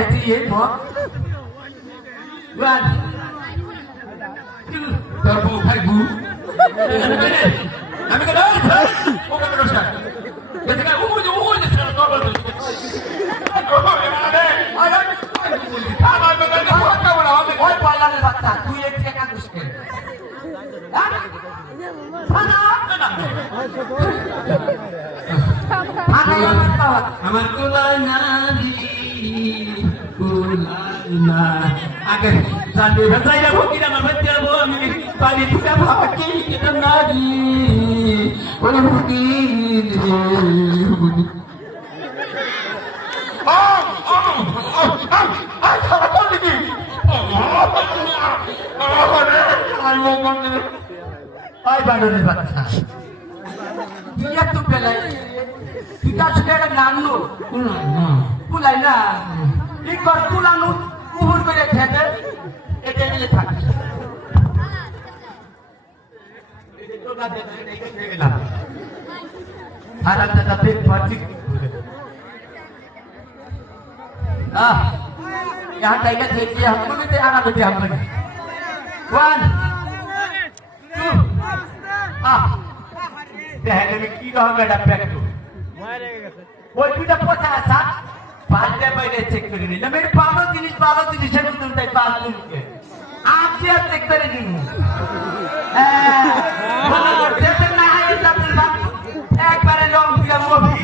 হেঁটে ইয়ে তোর বউ খাইবু আমি কেন ও কেন রোজগার বেশি ও ওই পাল্লানের বাচ্চা তুই একটু একা দুষ্কে আমার কুলাই না কুলাই না আগে জানি ভাষাই যাবো কিনা আমার যাবো আমি পানি ফুটা ভাকি কিনা নারী ওই মুখি বাড়নের বাচ্চা তুই একটু পেলাই তুই তার সাথে একটা নানু কুলাই না তুই কর কুলানু কুহুর করে খেতে এটা নিয়ে থাকি হারাতে পেট ভর্তি यहाँ टाइगर देखिए हमको भी आना बेटे हम लोग 1 2 पहले में की रहा बेटा पैक तो वो टूटा पोछा ऐसा बाल्टे पहले चेक कर ली ना मेरे पालो जिनिस है तुम तक पाल दूँ के आप क्या चेक करेंगे जैसे ना है तब एक बार लोग दिया वो भी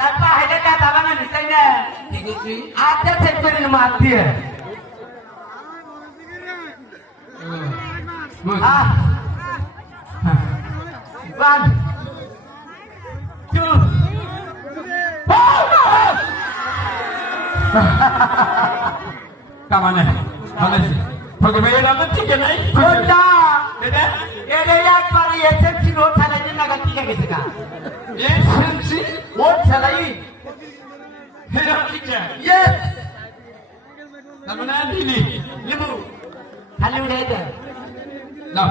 ऐसा है क्या दावा में नहीं चाहिए आते चेक करेंगे मारती है हाँ 1 2 কামানে ভালো আছে তোকে মেয়ে নাম ঠিক নাই কোনটা এটা এরে একবার এসেছি রোড চালাই দিন না ঠিক আছে কা এসেছি রোড চালাই হেরা ঠিক আছে ইয়েস কামনা দিলি লিবু খালি উড়ে দে না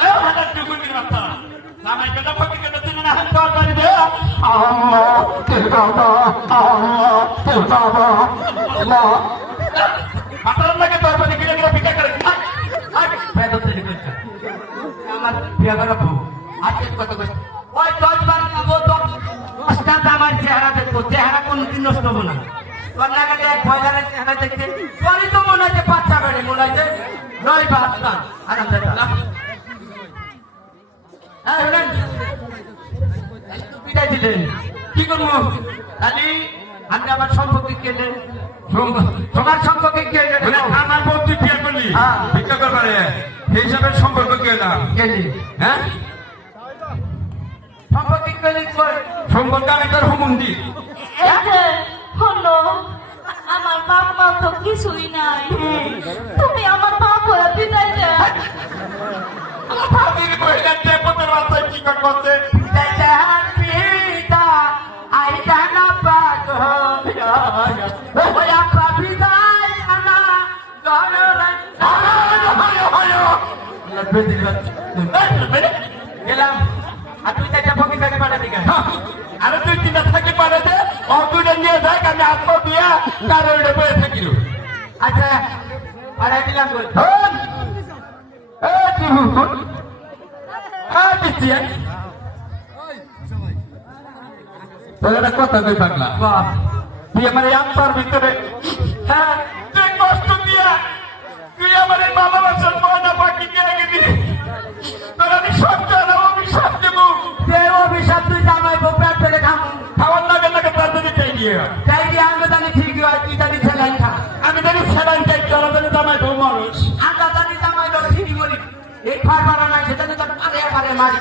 এ হাত টুকুর কি রাস্তা সামাই কথা ফকি কথা তুমি না হাত কর করে দে আল্লাহ তে বাবা আল্লাহ মাতার লাগে তোর বাড়ি গিয়ে গিয়ে ভিক্ষা করে আজ বেদত থেকে করছে আমার বিয়া করব আজকে কত কষ্ট ওই 10 বার খাবো তো ওস্তাদ আমার চেহারা দেখো চেহারা কোনদিন নষ্ট হবে না তোর লাগাতে এক পয়লার চেহারা দেখতে তোরই তো মনে হয় বাচ্চা বেড়ে মনে হয় নয় বাচ্চা আরাম দে পিটাই দিলেন কি করবো খালি আমি আমার সম্পর্কে কেলেন তোমার সম্পর্কে কে আমার বউ তুই বিয়ে করলি ভিক্ষা করবারে সেই হিসাবে সম্পর্ক কে না কেলি হ্যাঁ সম্পর্কে কেলি সম্পর্কে আমি তোর হুমুন্দি হলো আমার বাপ মা তো কিছুই নাই তুমি আমার বাপ হয়ে বিদায় দে ফাঁকির বইটাতে পুত্র বাচ্চা কি করছে বিদায় দে পিতা আই জানা পাক ওয়া বিদায় আনা গররে গেলাম আর তুই তাই ফকি থেকে পাঠাতে গেল আর তুই তিনটা থাকি পাঠাতে অগুটা নিয়ে যাক আমি আত্ম দিয়া তার ওইটা বয়ে থাকিল আচ্ছা পাঠাই দিলাম বল কথা কই পাগলা তুই আমার আত্মার ভিতরে হ্যাঁ তুই কষ্ট দিয়া তুই আমার এই ভালোবাসার ময়না পাখি দিয়ে গেলি তোর আমি সন্তান অভিশাপ দেবো সে অভিশাপ তুই জামাই বউ পেট পেটে খাওয়ার লাগে তাকে তার যদি চাই দিয়ে আমি জানি ঠিক হয় তুই জানি সেলাইন খা আমি জানি সেলাইন চাই তোরা জানি জামাই বউ মানুষ আমরা জানি জামাই বউ ঠিক করি এই ফার মারা নাই সেটা তো পারে পারে মারি